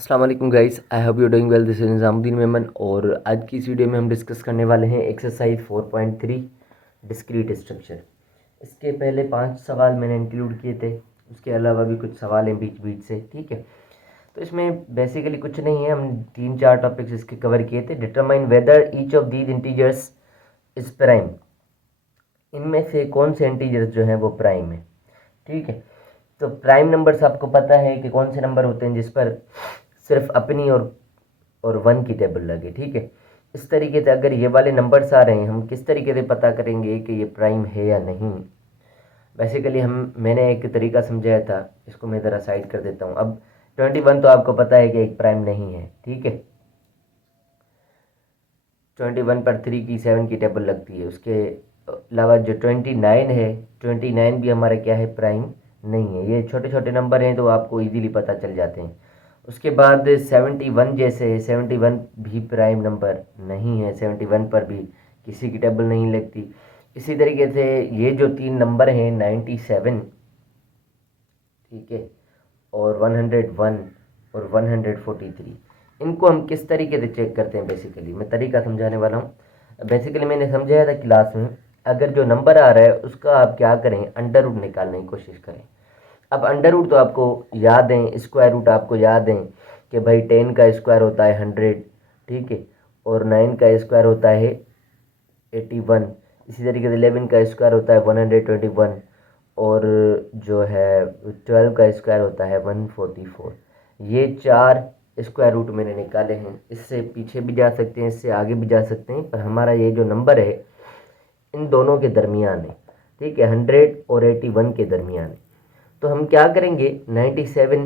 अस्सलाम वालेकुम guys, I hope you doing well. This is Nizamuddin Memon और आज की इस वीडियो में हम डिस्कस करने वाले हैं एक्सरसाइज 4.3 डिस्क्रीट स्ट्रक्चर। इसके पहले 5 सवाल मैंने इंक्लूड किए थे, उसके अलावा भी कुछ सवाल हैं बीच बीच से, ठीक है। तो इसमें बेसिकली कुछ नहीं है, हम 3-4 टॉपिक्स इसके कवर किए थे। Determine whether each of these integers is prime, इनमें से कौन से इंटीजर्स जो हैं वो प्राइम है, ठीक है। तो प्राइम नंबर्स आपको पता है कि कौन से नंबर होते हैं जिस पर सिर्फ अपनी और वन की टेबल लगे, ठीक है। इस तरीके से अगर ये वाले नंबर्स आ रहे हैं, हम किस तरीके से पता करेंगे कि ये प्राइम है या नहीं। बेसिकली मैंने एक तरीका समझाया था, इसको मैं ज़रा साइड कर देता हूँ। अब 21 तो आपको पता है कि एक प्राइम नहीं है, ठीक है। 21 पर 3 की 7 की टेबल लगती है। उसके अलावा जो 29 है, 29 भी हमारा क्या है, प्राइम नहीं है। ये छोटे छोटे नंबर हैं तो आपको इजीली पता चल जाते हैं। उसके बाद 71 जैसे है, 71 भी प्राइम नंबर नहीं है, 71 पर भी किसी की टेबल नहीं लगती। इसी तरीके से ये जो 3 नंबर हैं 97, ठीक है, और 101 और 143, इनको हम किस तरीके से चेक करते हैं। बेसिकली मैं तरीका समझाने वाला हूँ। बेसिकली मैंने समझाया था क्लास में, अगर जो नंबर आ रहा है उसका आप क्या करें, अंडर रूट निकालने की कोशिश करें। अब अंडर रूट तो आपको याद है, स्क्वायर रूट आपको याद है कि भाई 10 का स्क्वायर होता है 100, ठीक है, और 9 का स्क्वायर होता है 81। इसी तरीके से 11 का स्क्वायर होता है 121 और जो है 12 का स्क्वायर होता है 144। ये 4 स्क्वायर रूट मैंने निकाले हैं। इससे पीछे भी जा सकते हैं, इससे आगे भी जा सकते हैं, पर हमारा ये जो नंबर है इन दोनों के दरमियान है, ठीक है, 100 और 81 के दरमियान है। तो हम क्या करेंगे, 97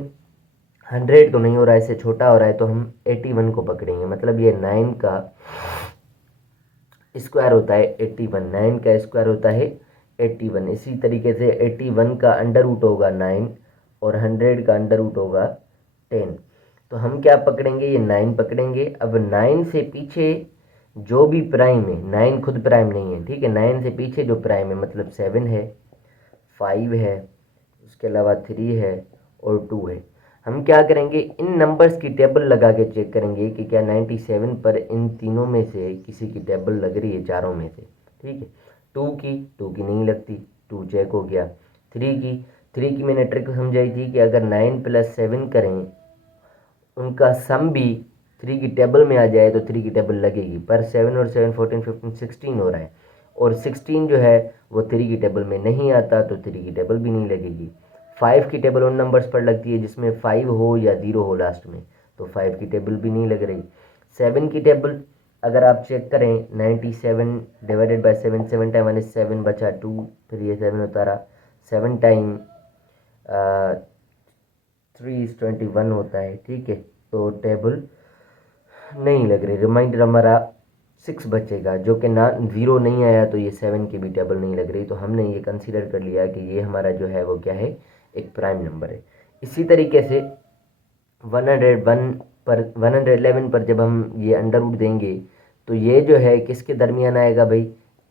100 तो नहीं हो रहा है, इससे छोटा हो रहा है, तो हम 81 को पकड़ेंगे। मतलब ये 9 का स्क्वायर होता है 81, 9 का स्क्वायर होता है 81। इसी तरीके से 81 का अंडर रूट होगा 9 और 100 का अंडर रूट होगा 10। तो हम क्या पकड़ेंगे, ये 9 पकड़ेंगे। अब 9 से पीछे जो भी प्राइम है, 9 खुद प्राइम नहीं है, ठीक है, 9 से पीछे जो प्राइम है मतलब 7 है, 5 है, उसके अलावा 3 है और 2 है। हम क्या करेंगे, इन नंबर्स की टेबल लगा के चेक करेंगे कि क्या 97 पर इन तीनों में से किसी की टेबल लग रही है, चारों में से, ठीक है। 2 की नहीं लगती, 2 चेक हो गया। 3 की मैंने ट्रिक समझाई थी कि अगर 9 + 7 करें, उनका सम भी 3 की टेबल में आ जाए तो 3 की टेबल लगेगी। पर 7 और 7 14 15 16 हो रहा है, और 16 जो है वो 3 की टेबल में नहीं आता, तो 3 की टेबल भी नहीं लगेगी। 5 की टेबल उन नंबर्स पर लगती है जिसमें 5 हो या 0 हो लास्ट में, तो 5 की टेबल भी नहीं लग रही। 7 की टेबल अगर आप चेक करें, 97 डिवाइडेड बाय 7, 7 टाइम 1 इज 7 बचा 2, फिर ये 7 होता रहा, 7 टाइम 3 is 21 होता है, ठीक है। तो टेबल नहीं लग रही, रिमाइंडर हमारा 6 बचेगा, जो कि ना 0 नहीं आया, तो ये 7 की भी टेबल नहीं लग रही। तो हमने ये कंसीडर कर लिया कि ये हमारा जो है वो क्या है, एक प्राइम नंबर है। इसी तरीके से 101 पर 111 पर जब हम ये अंडर रूट देंगे तो ये जो है किसके दरमियान आएगा भाई,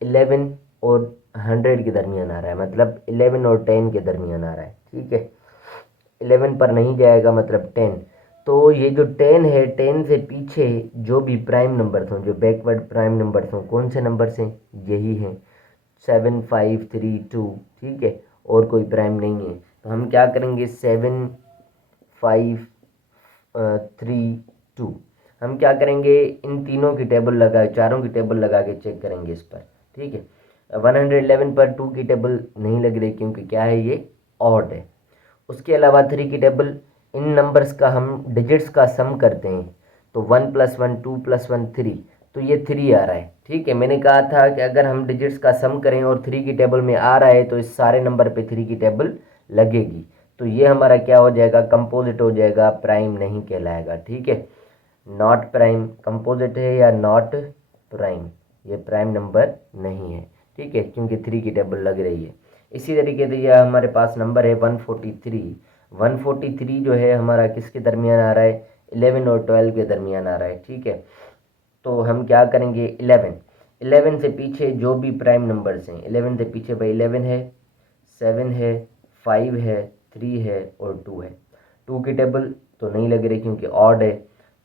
11 और 100 के दरमियान आ रहा है, मतलब 11 और 10 के दरमियान आ रहा है, ठीक है। 11 पर नहीं जाएगा, मतलब 10। तो ये जो 10 है, 10 से पीछे जो भी प्राइम नंबर्स हों, जो बैकवर्ड प्राइम नंबर्स हों, कौन से नंबर्स हैं, यही हैं, 7 5 3 2, ठीक है, और कोई प्राइम नहीं है। तो हम क्या करेंगे, 7 5 3 2, हम क्या करेंगे, इन तीनों की टेबल लगा, चारों की टेबल लगा के चेक करेंगे इस पर, ठीक है। 111 पर 2 की टेबल नहीं लग रही, क्योंकि क्या है, ये ऑड है। उसके अलावा 3 की टेबल, इन नंबर्स का हम डिजिट्स का सम करते हैं, तो 1 + 1 2 + 1 3, तो ये 3 आ रहा है, ठीक है। मैंने कहा था कि अगर हम डिजिट्स का सम करें और 3 की टेबल में आ रहा है तो इस सारे नंबर पे 3 की टेबल लगेगी। तो ये हमारा क्या हो जाएगा, कंपोजिट हो जाएगा, प्राइम नहीं कहलाएगा, ठीक है। नॉट प्राइम कंपोजिट है या नॉट प्राइम, ये प्राइम नंबर नहीं है, ठीक है, क्योंकि 3 की टेबल लग रही है। इसी तरीके से यह हमारे पास नंबर है 143। 143 जो है हमारा किसके दरमियान आ रहा है, 11 और 12 के दरमियान आ रहा है, ठीक है। तो हम क्या करेंगे, 11 से पीछे जो भी प्राइम नंबर्स हैं, 11 से पीछे भाई 11 है, 7 है, 5 है, 3 है और 2 है। 2 की टेबल तो नहीं लग रही क्योंकि ऑड है।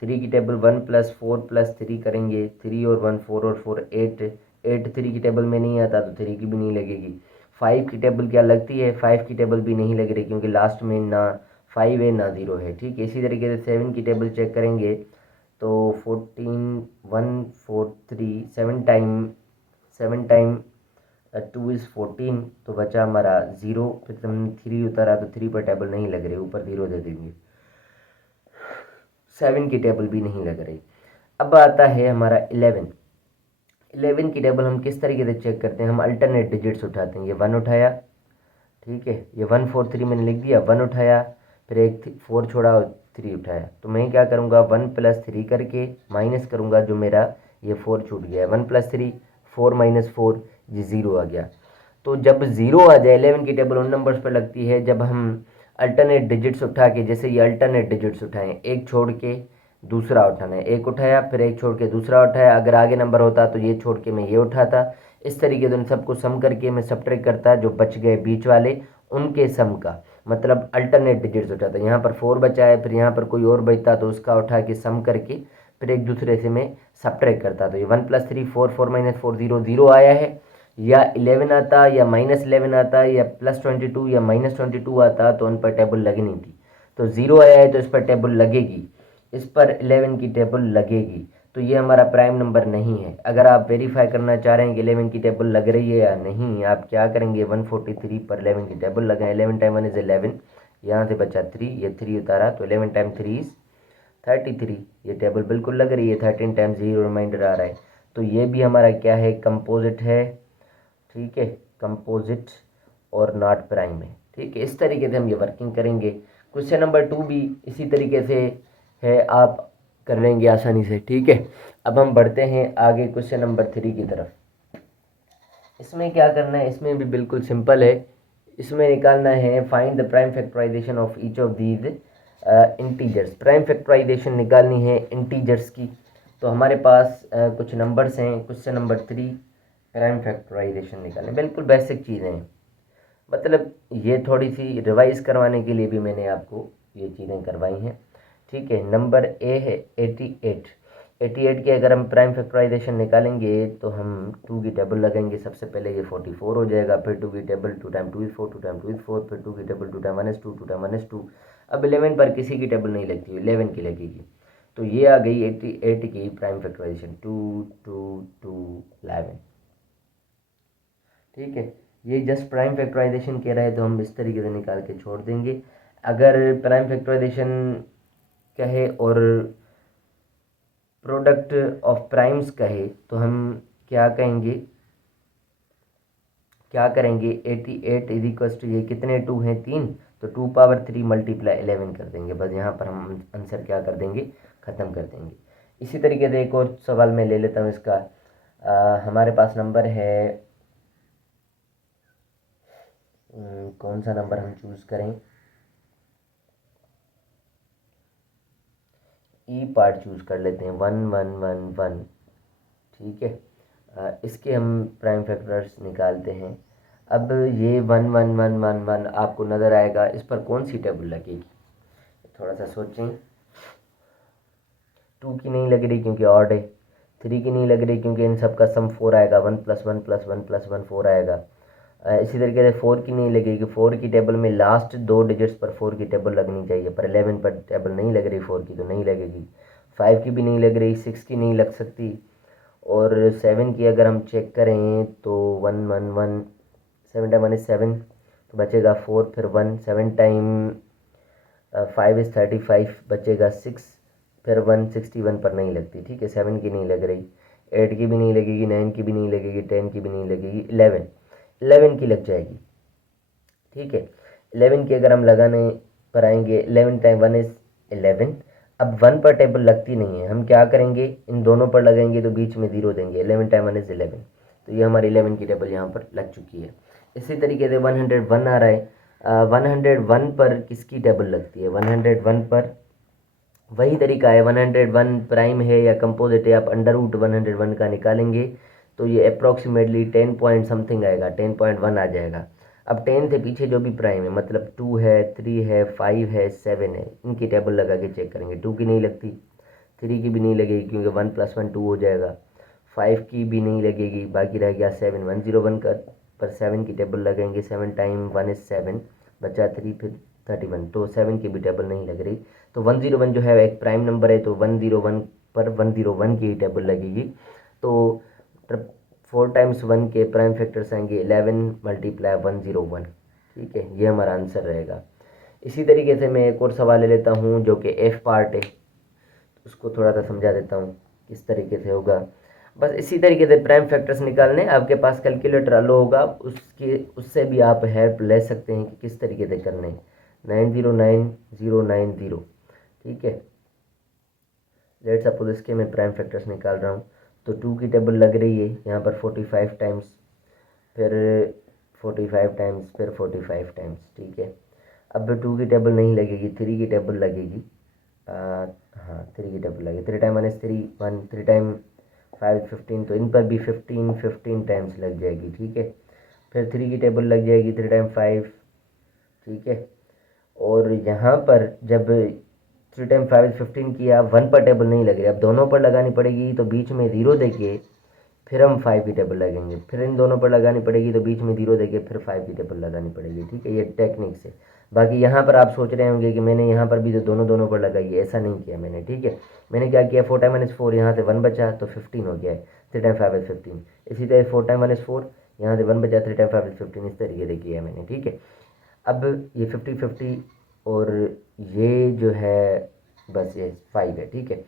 3 की टेबल 1 + 4 + 3 करेंगे, 3 और 1 4 और 4 8, 8 3 की टेबल में नहीं आता तो 3 की भी नहीं लगेगी। 5 की टेबल क्या लगती है, 5 की टेबल भी नहीं लग रही क्योंकि लास्ट में ना 5 है ना 0 है। ठीक है, इसी तरीके से 7 की टेबल चेक करेंगे तो 14 1 4 3 7 टाइम 2 इज़ 14, तो बचा हमारा 0, फिर 3 उतारा तो 3 पर टेबल नहीं लग रही, ऊपर 0 दे देंगे। 7 की टेबल भी नहीं लग रही। अब आता है हमारा 11 की टेबल हम किस तरीके से चेक करते हैं, हम अल्टरनेट डिजिट्स उठाते हैं। ये 1 उठाया, ठीक है, ये 1 4 3 मैंने लिख दिया, 1 उठाया, फिर एक 4 छोड़ा और 3 उठाया, तो मैं क्या करूँगा 1 + 3 करके माइनस करूँगा, जो मेरा ये 4 छूट गया है। 1 + 3 4 - 4, ये 0 आ गया। तो जब 0 आ जाए 11 की टेबल उन नंबर्स पर लगती है जब हम अल्टरनेट डिजिट्स उठा के, जैसे ये अल्टरनेट डिजिट्स उठाएं, एक छोड़ के दूसरा उठाना है, एक उठाया फिर एक छोड़ के दूसरा उठाया, अगर आगे नंबर होता तो ये छोड़ के मैं ये उठाता। इस तरीके से उन सबको सम करके मैं सब्ट्रैक्ट करता, जो बच गए बीच वाले उनके सम का, मतलब अल्टरनेट डिजिट्स उठाता। यहाँ पर 4 बचा है, फिर यहाँ पर कोई और बचता तो उसका उठा के सम करके फिर एक दूसरे से मैं सब्ट्रैक्ट करता। तो ये 1 + 3 4 4 - 4 0 0 आया है, या 11 आता या -11 आता या +22 या -22 आता तो उन पर टेबल लगनी थी। तो 0 आया है तो इस पर टेबल लगेगी, इस पर 11 की टेबल लगेगी, तो ये हमारा प्राइम नंबर नहीं है। अगर आप वेरीफाई करना चाह रहे हैं कि 11 की टेबल लग रही है या नहीं, आप क्या करेंगे 143 पर 11 की टेबल लगाएं। 11 टाइम 1 इज़ 11, यहाँ से बचा 3, ये 3 उतारा तो 11 टाइम 3 इज़ 33, ये टेबल बिल्कुल लग रही है। 13 टाइम 0 रिमाइंडर आ रहा है, तो ये भी हमारा क्या है, कंपोजिट है। ठीक है, कंपोजिट और नॉट प्राइम है। ठीक है, इस तरीके से हम ये वर्किंग करेंगे। क्वेश्चन नंबर 2 भी इसी तरीके से है, आप कर लेंगे आसानी से। ठीक है, अब हम बढ़ते हैं आगे क्वेश्चन नंबर 3 की तरफ। इसमें क्या करना है, इसमें भी बिल्कुल सिंपल है। इसमें निकालना है find the prime factorization of each of these integers. Prime factorization निकालनी है इंटीजर्स की। तो हमारे पास कुछ नंबर्स हैं। क्वेश्चन नंबर 3 प्राइम फैक्टराइजेशन निकालने, बिल्कुल बेसिक चीज़ें हैं, मतलब ये थोड़ी सी रिवाइज करवाने के लिए भी मैंने आपको ये चीज़ें करवाई हैं। ठीक है, नंबर ए है 88। 88 के अगर हम प्राइम फैक्टराइजेशन निकालेंगे तो हम 2 की टेबल लगाएंगे। सबसे पहले ये 44 हो जाएगा, फिर 2 की table 2 time 2 is 4, 2 time 2 is 4, फिर 2 की table 2 time 1 is 2, 2 time 1 is 2। अब 11 पर किसी की टेबल नहीं लगती, 11 की लगेगी, तो ये आ गई 88 की प्राइम फैक्टराइजेशन 2 2 2 11। ठीक है, ये जस्ट प्राइम फैक्टराइजेशन कह रहा है तो हम इस तरीके से निकाल के छोड़ देंगे। अगर प्राइम फैक्टराइजेशन कहे और प्रोडक्ट ऑफ प्राइम्स कहे तो हम क्या कहेंगे, क्या करेंगे 88 इज इक्वल टू, ये कितने 2 हैं 3, तो 2 पावर 3 × 11 कर देंगे। बस यहाँ पर हम आंसर क्या कर देंगे, ख़त्म कर देंगे। इसी तरीके से एक और सवाल मैं ले लेता हूँ इसका। हमारे पास नंबर है, कौन सा नंबर हम चूज़ करें, ई पार्ट चूज़ कर लेते हैं, 1 1 1 1। ठीक है, इसके हम प्राइम फैक्टर्स निकालते हैं। अब ये 1 1 1 1 1 आपको नज़र आएगा, इस पर कौन सी टेबल लगेगी, थोड़ा सा सोचें। 2 की नहीं लग रही क्योंकि ऑड है, 3 की नहीं लग रही क्योंकि इन सब का सम 4 आएगा, 1 + 1 + 1 + 1 4 आएगा। इसी तरीके से 4 की नहीं लगेगी, 4 की टेबल में लास्ट 2 डिजिट्स पर 4 की टेबल लगनी चाहिए, पर 11 पर टेबल नहीं लग रही 4 की, तो नहीं लगेगी। 5 की भी नहीं लग रही, 6 की नहीं लग सकती, और 7 की अगर हम चेक करें तो 1 1 1, 7 टाइम 1 इज़ 7, तो बचेगा 4, फिर 1, 7 टाइम 5 इज़ 35, बचेगा 6, फिर 1 61 पर नहीं लगती। ठीक है, 7 की नहीं लग रही, 8 की भी नहीं लगेगी, 9 की भी नहीं लगेगी, 10 की भी नहीं लगेगी, 11 की लग जाएगी। ठीक है, 11 की अगर हम लगाने पर आएंगे, 11 टाइम 1 इज़ 11। अब 1 पर टेबल लगती नहीं है, हम क्या करेंगे, इन दोनों पर लगाएंगे तो बीच में 0 देंगे, 11 टाइम 1 इज़ 11, तो ये हमारी 11 की टेबल यहाँ पर लग चुकी है। इसी तरीके से 101 आ रहा है, 101 पर किसकी टेबल लगती है, 101 पर वही तरीका है, 101 प्राइम है या कंपोजिट है, आप अंडर रूट 101 का निकालेंगे तो ये अप्रॉक्सीमेटली 10 पॉइंट समथिंग आएगा, 10.1 आ जाएगा। अब 10 से पीछे जो भी प्राइम है, मतलब 2 है, 3 है, 5 है, 7 है, इनकी टेबल लगा के चेक करेंगे। 2 की नहीं लगती, 3 की भी नहीं लगेगी क्योंकि 1 + 1 2 हो जाएगा, 5 की भी नहीं लगेगी, बाकी रह गया 7। 101 का पर 7 की टेबल लगाएंगे, 7 टाइम 1 इज़ 7, बचा 3, फिर 31, तो 7 की भी टेबल नहीं लग रही। तो 101 जो है एक प्राइम नंबर है, तो 101 पर 101 की टेबल लगेगी। तो 4 टाइम्स 1 के प्राइम फैक्टर्स आएंगे 11 × 101, ठीक है, ये हमारा आंसर रहेगा। इसी तरीके से मैं एक और सवाल ले लेता हूँ जो कि एफ पार्ट है, उसको थोड़ा सा समझा देता हूँ किस तरीके से होगा। बस इसी तरीके से प्राइम फैक्टर्स निकालने, आपके पास कैलकुलेटर अलो होगा, उससे भी आप हेल्प ले सकते हैं कि किस तरीके से करने। 909090, ठीक है। लेट्स सपोज इसके मैं प्राइम फैक्टर्स निकाल रहा हूँ, तो 2 की टेबल लग रही है यहाँ पर 45 टाइम्स, फिर 45 टाइम्स, फिर 45 टाइम्स, ठीक है। अब 2 की टेबल नहीं लगेगी, 3 की टेबल लगेगी। हाँ, 3 की टेबल लगेगी। 3 टाइम 1 इज़ 3, 1, 3 टाइम 5 15, तो इन पर भी 15 टाइम्स लग जाएगी, ठीक है। फिर 3 की टेबल लग जाएगी 3 टाइम 5, ठीक है। और यहाँ पर जब 3 टाइम 5 15 किया, 1 पर टेबल नहीं लग रही, अब दोनों पर लगानी पड़ेगी, तो बीच में 0 देके फिर हम 5 की टेबल लगेंगे, फिर इन दोनों पर लगानी पड़ेगी, तो बीच में 0 देके फिर 5 की टेबल लगानी पड़ेगी, ठीक है। ये टेक्निक से। बाकी यहाँ पर आप सोच रहे होंगे कि मैंने यहाँ पर भी तो दोनों पर लगाई है, ऐसा नहीं किया मैंने, ठीक है। मैंने क्या किया, 4 टाइम 1 इज़ 4, यहाँ से 1 बचा तो 15 हो गया है, 3 टाइम 5 इज़ 15। इसी तरह 4 टाइम 1 इज़ 4, यहाँ से 1 बचा, 3 टाइम 5 इज़ 15, इस तरीके से किया मैंने, ठीक है। अब ये 50-50 और ये जो है बस ये 5 है, ठीक है।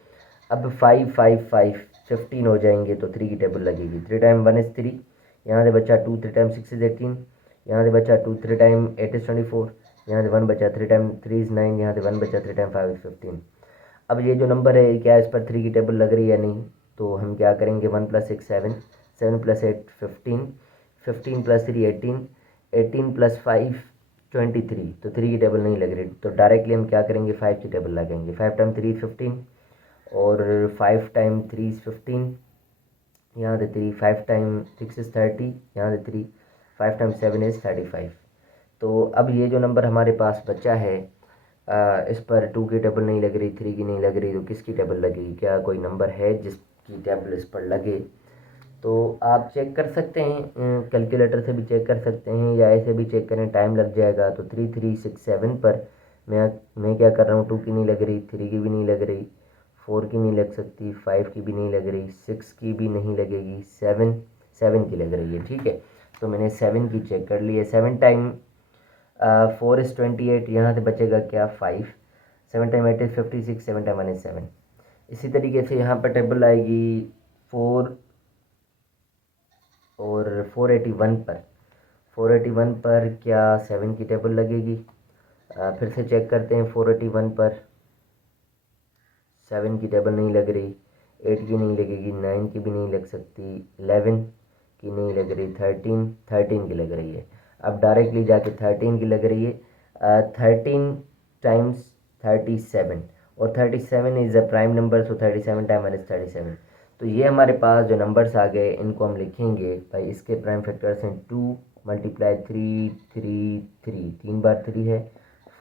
अब 5 5 5 15 हो जाएंगे, तो 3 की टेबल लगेगी। 3 टाइम 1 इज़ 3, यहाँ से बचा 2, 3 टाइम 6 इज़ 18, यहाँ से बचा 2, 3 टाइम 8 इज़ 24, यहाँ से 1 बचा, 3 टाइम 3 इज़ 9, यहाँ से 1 बचा, 3 टाइम 5 इज़ 15। अब ये जो नंबर है क्या इस पर 3 की टेबल लग रही है या नहीं, तो हम क्या करेंगे, 1 + 6 7, 7 + 8 15, 15 + 3 18, 18 + 5 23, तो 3 की टेबल नहीं लग रही, तो डायरेक्टली हम क्या करेंगे, 5 की टेबल लगाएंगे। 5 टाइम 3 15, और 5 टाइम 3 इज़ 15, यहाँ से 3, 5 टाइम 6 इज़ 30, यहाँ से 3, 5 टाइम 7 इज़ 35। तो अब ये जो नंबर हमारे पास बचा है, इस पर 2 की टेबल नहीं लग रही, 3 की नहीं लग रही, तो किसकी टेबल लगेगी? क्या कोई नंबर है जिसकी टेबल इस पर लगे? तो आप चेक कर सकते हैं, कैलकुलेटर से भी चेक कर सकते हैं या ऐसे भी चेक करें, टाइम लग जाएगा। तो 3 3 6 7 पर मैं क्या कर रहा हूँ, 2 की नहीं लग रही, 3 की भी नहीं लग रही, 4 की नहीं लग सकती, 5 की भी नहीं लग रही, 6 की भी नहीं लगेगी, 7 की लग रही है, ठीक है। तो मैंने 7 की चेक कर ली है। 7 टाइम 4 इज़ 28, यहाँ से बचेगा क्या, 5, 7 टाइम 8 इज़ 56, 7 टाइम 1 इज़ 7। इसी तरीके से यहाँ पर टेबल आएगी 4 और 481 पर क्या 7 की टेबल लगेगी? फिर से चेक करते हैं। 481 पर 7 की टेबल नहीं लग रही, 8 की नहीं लगेगी, 9 की भी नहीं लग सकती, 11 की नहीं लग रही, 13 की लग रही है। अब डायरेक्टली जाके 13 की लग रही है। 13 टाइम्स 37, और 37 is a prime number, so 37 time 1 is 37। तो ये हमारे पास जो नंबर्स आ गए, इनको हम लिखेंगे भाई, इसके प्राइम फैक्टर्स हैं 2 × 3 3 3, 3 बार 3 है,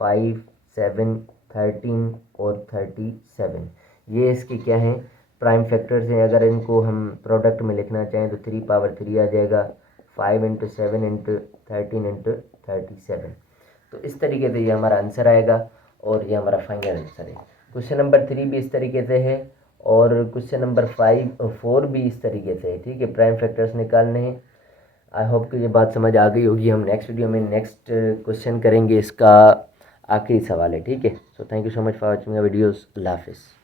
5 7 13 और 37। ये इसके क्या हैं, प्राइम फैक्टर्स हैं। अगर इनको हम प्रोडक्ट में लिखना चाहें तो 3 पावर 3 आ जाएगा, 5 × 7 × 13 × 37। तो इस तरीके से ये हमारा आंसर आएगा, और ये हमारा फाइनल आंसर है। क्वेश्चन नंबर 3 भी इस तरीके से है, और क्वेश्चन नंबर 4 भी इस तरीके से है, ठीक है। प्राइम फैक्टर्स निकालने हैं। आई होप कि ये बात समझ आ गई होगी। हम नेक्स्ट वीडियो में नेक्स्ट क्वेश्चन करेंगे, इसका आखिरी सवाल है, ठीक है। So thank you so much for watching the videos. Allah हाफिज़।